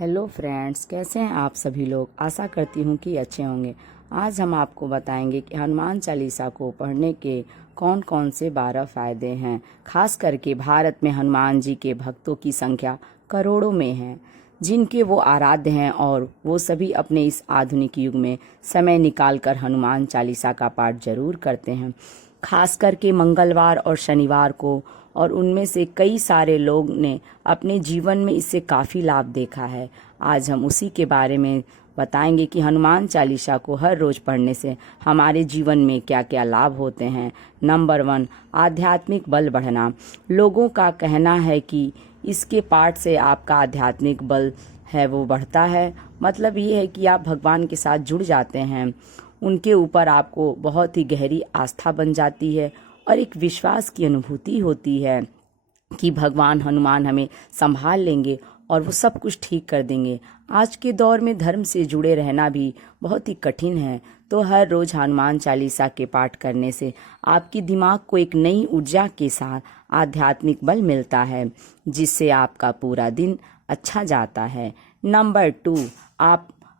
Hello friends, कैसे हैं आप सभी लोग। आशा करती हूँ कि अच्छे होंगे। आज हम आपको बताएंगे कि हनुमान चालीसा को पढ़ने के कौन कौन से 12 फायदे हैं। खास करके भारत में हनुमान जी के भक्तों की संख्या करोड़ों में है, जिनके वो आराध्य हैं और वो सभी अपने इस आधुनिक युग में समय निकालकर हनुमान चालीसा का पाठ जरूर करते हैं। खास करके मंगलवार और शनिवार को, और उनमें से कई सारे लोग ने अपने जीवन में इससे काफ़ी लाभ देखा है। आज हम उसी के बारे में बताएंगे कि हनुमान चालीसा को हर रोज पढ़ने से हमारे जीवन में क्या क्या लाभ होते हैं। नंबर 1, आध्यात्मिक बल बढ़ना। लोगों का कहना है कि इसके पाठ से आपका आध्यात्मिक बल है वो बढ़ता है। मतलब ये है कि आप भगवान के साथ जुड़ जाते हैं, उनके ऊपर आपको बहुत ही गहरी आस्था बन जाती है और एक विश्वास की अनुभूति होती है कि भगवान हनुमान हमें संभाल लेंगे और वो सब कुछ ठीक कर देंगे। आज के दौर में धर्म से जुड़े रहना भी बहुत ही कठिन है, तो हर रोज हनुमान चालीसा के पाठ करने से आपके दिमाग को एक नई ऊर्जा के साथ आध्यात्मिक बल मिलता है, जिससे आपका पूरा दिन अच्छा जाता है। नंबर 2,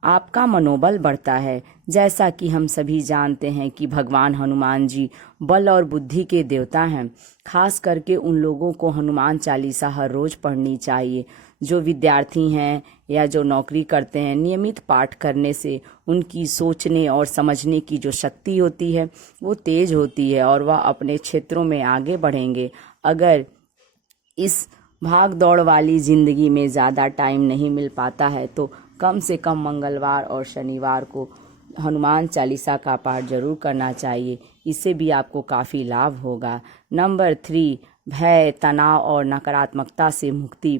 आपका मनोबल बढ़ता है। जैसा कि हम सभी जानते हैं कि भगवान हनुमान जी बल और बुद्धि के देवता हैं। खास करके उन लोगों को हनुमान चालीसा हर रोज पढ़नी चाहिए। जो विद्यार्थी हैं या जो नौकरी करते हैं, नियमित पाठ करने से उनकी सोचने और समझने की जो शक्ति होती है वो तेज होती है और वह अपने क्षेत्रों में आगे बढ़ेंगे। अगर इस भाग दौड़ वाली जिंदगी में ज़्यादा टाइम नहीं मिल पाता है तो कम से कम मंगलवार और शनिवार को हनुमान चालीसा का पाठ जरूर करना चाहिए। इससे भी आपको काफ़ी लाभ होगा। नंबर 3, भय, तनाव और नकारात्मकता से मुक्ति।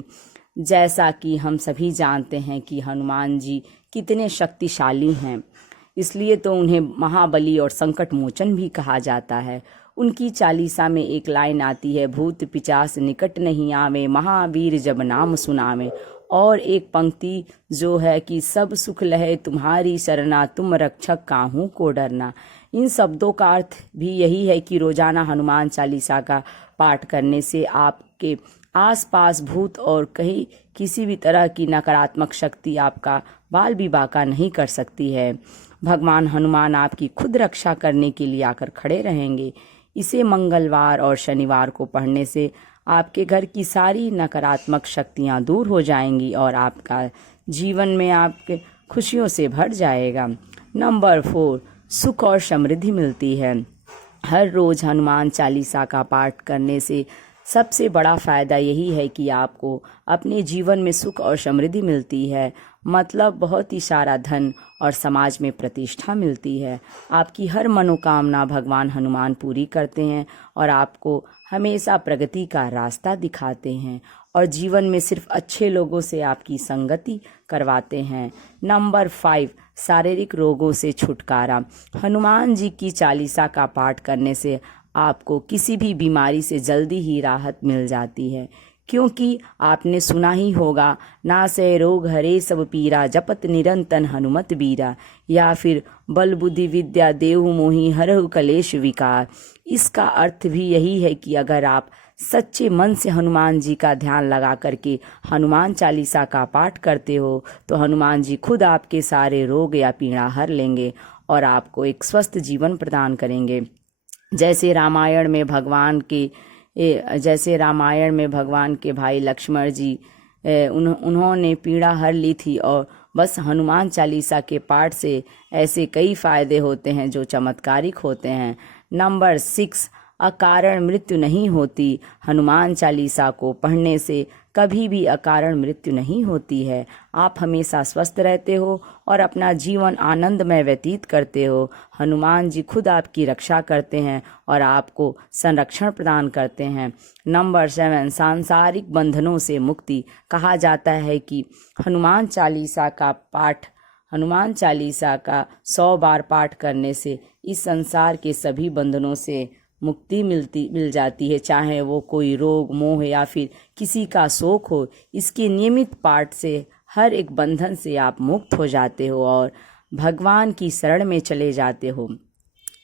जैसा कि हम सभी जानते हैं कि हनुमान जी कितने शक्तिशाली हैं, इसलिए तो उन्हें महाबली और संकट मोचन भी कहा जाता है। उनकी चालीसा में एक लाइन आती है, भूत पिचास निकट नहीं आवे, महावीर जब नाम सुनावे। और एक पंक्ति जो है कि सब सुख लहे तुम्हारी शरणा, तुम रक्षक काहू को डरना। इन शब्दों का अर्थ भी यही है कि रोजाना हनुमान चालीसा का पाठ करने से आपके आसपास भूत और कहीं किसी भी तरह की नकारात्मक शक्ति आपका बाल भी बाका नहीं कर सकती है। भगवान हनुमान आपकी खुद रक्षा करने के लिए आकर खड़े रहेंगे। इसे मंगलवार और शनिवार को पढ़ने से आपके घर की सारी नकारात्मक शक्तियां दूर हो जाएंगी और आपका जीवन में आपके खुशियों से भर जाएगा। नंबर 4, सुख और समृद्धि मिलती है। हर रोज हनुमान चालीसा का पाठ करने से सबसे बड़ा फायदा यही है कि आपको अपने जीवन में सुख और समृद्धि मिलती है। मतलब बहुत ही सारा धन और समाज में प्रतिष्ठा मिलती है। आपकी हर मनोकामना भगवान हनुमान पूरी करते हैं और आपको हमेशा प्रगति का रास्ता दिखाते हैं और जीवन में सिर्फ अच्छे लोगों से आपकी संगति करवाते हैं। नंबर 5, शारीरिक रोगों से छुटकारा। हनुमान जी की चालीसा का पाठ करने से आपको किसी भी बीमारी से जल्दी ही राहत मिल जाती है, क्योंकि आपने सुना ही होगा, ना से रोग हरे सब पीरा, जपत निरंतन हनुमत बीरा। या फिर बल बुद्धि विद्या देहु मोहि, हरहु कलेश विकार। इसका अर्थ भी यही है कि अगर आप सच्चे मन से हनुमान जी का ध्यान लगा करके हनुमान चालीसा का पाठ करते हो तो हनुमान जी खुद आपके सारे रोग या पीड़ा हर लेंगे और आपको एक स्वस्थ जीवन प्रदान करेंगे। जैसे रामायण में भगवान के भाई लक्ष्मण जी उन्होंने पीड़ा हर ली थी और बस हनुमान चालीसा के पाठ से ऐसे कई फायदे होते हैं जो चमत्कारिक होते हैं। नंबर 6, अकारण मृत्यु नहीं होती। हनुमान चालीसा को पढ़ने से कभी भी अकारण मृत्यु नहीं होती है। आप हमेशा स्वस्थ रहते हो और अपना जीवन आनंदमय व्यतीत करते हो। हनुमान जी खुद आपकी रक्षा करते हैं और आपको संरक्षण प्रदान करते हैं। नंबर 7, सांसारिक बंधनों से मुक्ति। कहा जाता है कि हनुमान चालीसा का 100 बार पाठ करने से इस संसार के सभी बंधनों से मुक्ति मिल जाती है, चाहे वो कोई रोग, मोह या फिर किसी का शोक हो। इसके नियमित पाठ से हर एक बंधन से आप मुक्त हो जाते हो और भगवान की शरण में चले जाते हो।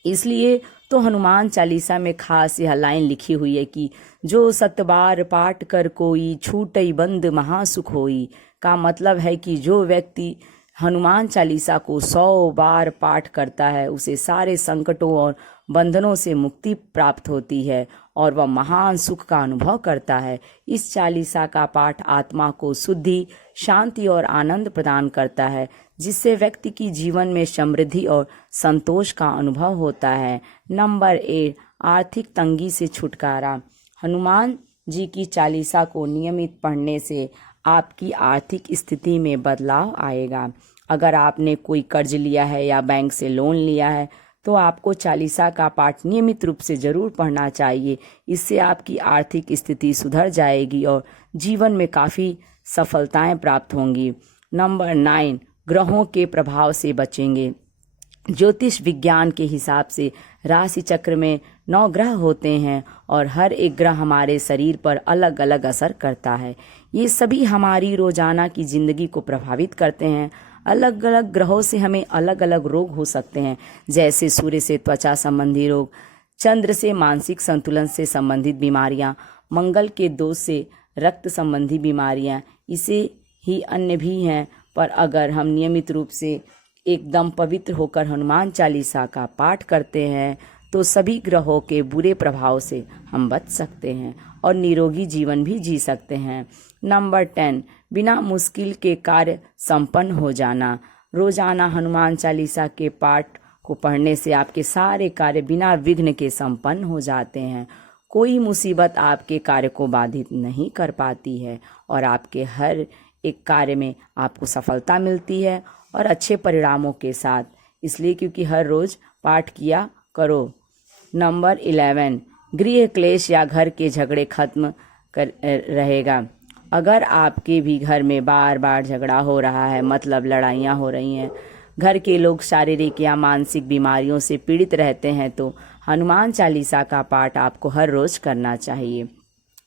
इसलिए तो हनुमान चालीसा में खास यह लाइन लिखी हुई है कि जो 7 बार पाठ कर कोई, छूटई बंद महासुख होई। का मतलब है कि जो व्यक्ति हनुमान चालीसा को 100 बार पाठ करता है उसे सारे संकटों और बंधनों से मुक्ति प्राप्त होती है और वह महान सुख का अनुभव करता है। इस चालीसा का पाठ आत्मा को शुद्धि, शांति और आनंद प्रदान करता है, जिससे व्यक्ति की जीवन में समृद्धि और संतोष का अनुभव होता है। नंबर 8, आर्थिक तंगी से छुटकारा। हनुमान जी की चालीसा को नियमित पढ़ने से आपकी आर्थिक स्थिति में बदलाव आएगा। अगर आपने कोई कर्ज लिया है या बैंक से लोन लिया है तो आपको चालीसा का पाठ नियमित रूप से जरूर पढ़ना चाहिए। इससे आपकी आर्थिक स्थिति सुधर जाएगी और जीवन में काफ़ी सफलताएं प्राप्त होंगी। नंबर 9, ग्रहों के प्रभाव से बचेंगे। ज्योतिष विज्ञान के हिसाब से राशि चक्र में 9 ग्रह होते हैं और हर एक ग्रह हमारे शरीर पर अलग अलग असर करता है। ये सभी हमारी रोजाना की जिंदगी को प्रभावित करते हैं। अलग अलग ग्रहों से हमें अलग अलग रोग हो सकते हैं, जैसे सूर्य से त्वचा संबंधी रोग, चंद्र से मानसिक संतुलन से संबंधित बीमारियां, मंगल के दोष से रक्त संबंधी बीमारियां, इसे ही अन्य भी हैं। पर अगर हम नियमित रूप से एकदम पवित्र होकर हनुमान चालीसा का पाठ करते हैं तो सभी ग्रहों के बुरे प्रभाव से हम बच सकते हैं और निरोगी जीवन भी जी सकते हैं। नंबर 10, बिना मुश्किल के कार्य संपन्न हो जाना। रोजाना हनुमान चालीसा के पाठ को पढ़ने से आपके सारे कार्य बिना विघ्न के संपन्न हो जाते हैं। कोई मुसीबत आपके कार्य को बाधित नहीं कर पाती है और आपके हर एक कार्य में आपको सफलता मिलती है और अच्छे परिणामों के साथ, इसलिए क्योंकि हर रोज पाठ किया करो। नंबर 11, गृह क्लेश या घर के झगड़े खत्म कर रहेगा। अगर आपके भी घर में बार बार झगड़ा हो रहा है, मतलब लड़ाइयाँ हो रही हैं, घर के लोग शारीरिक या मानसिक बीमारियों से पीड़ित रहते हैं, तो हनुमान चालीसा का पाठ आपको हर रोज करना चाहिए।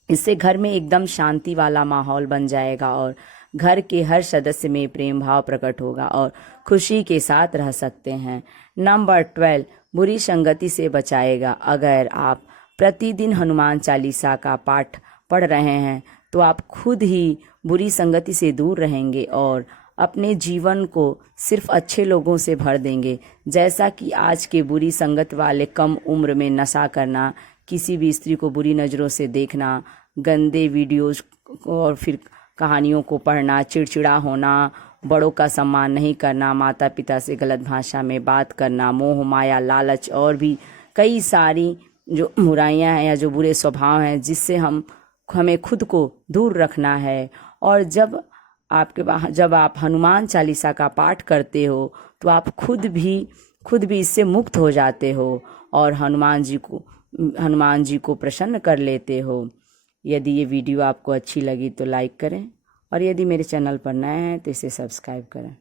इससे घर में एकदम शांति वाला माहौल बन जाएगा और घर के हर सदस्य में प्रेम भाव प्रकट होगा और खुशी के साथ रह सकते हैं। नंबर 12, बुरी संगति से बचाएगा। अगर आप प्रतिदिन हनुमान चालीसा का पाठ पढ़ रहे हैं तो आप खुद ही बुरी संगति से दूर रहेंगे और अपने जीवन को सिर्फ अच्छे लोगों से भर देंगे। जैसा कि आज के बुरी संगत वाले कम उम्र में नशा करना, किसी भी स्त्री को बुरी नज़रों से देखना, गंदे वीडियोज और फिर कहानियों को पढ़ना, चिड़चिड़ा होना, बड़ों का सम्मान नहीं करना, माता पिता से गलत भाषा में बात करना, मोह माया लालच और भी कई सारी जो बुराइयां हैं या जो बुरे स्वभाव हैं जिससे हमें खुद को दूर रखना है। और जब आप हनुमान चालीसा का पाठ करते हो तो आप खुद भी इससे मुक्त हो जाते हो और हनुमान जी को प्रसन्न कर लेते हो। यदि ये वीडियो आपको अच्छी लगी तो लाइक करें और यदि मेरे चैनल पर नए हैं तो इसे सब्सक्राइब करें।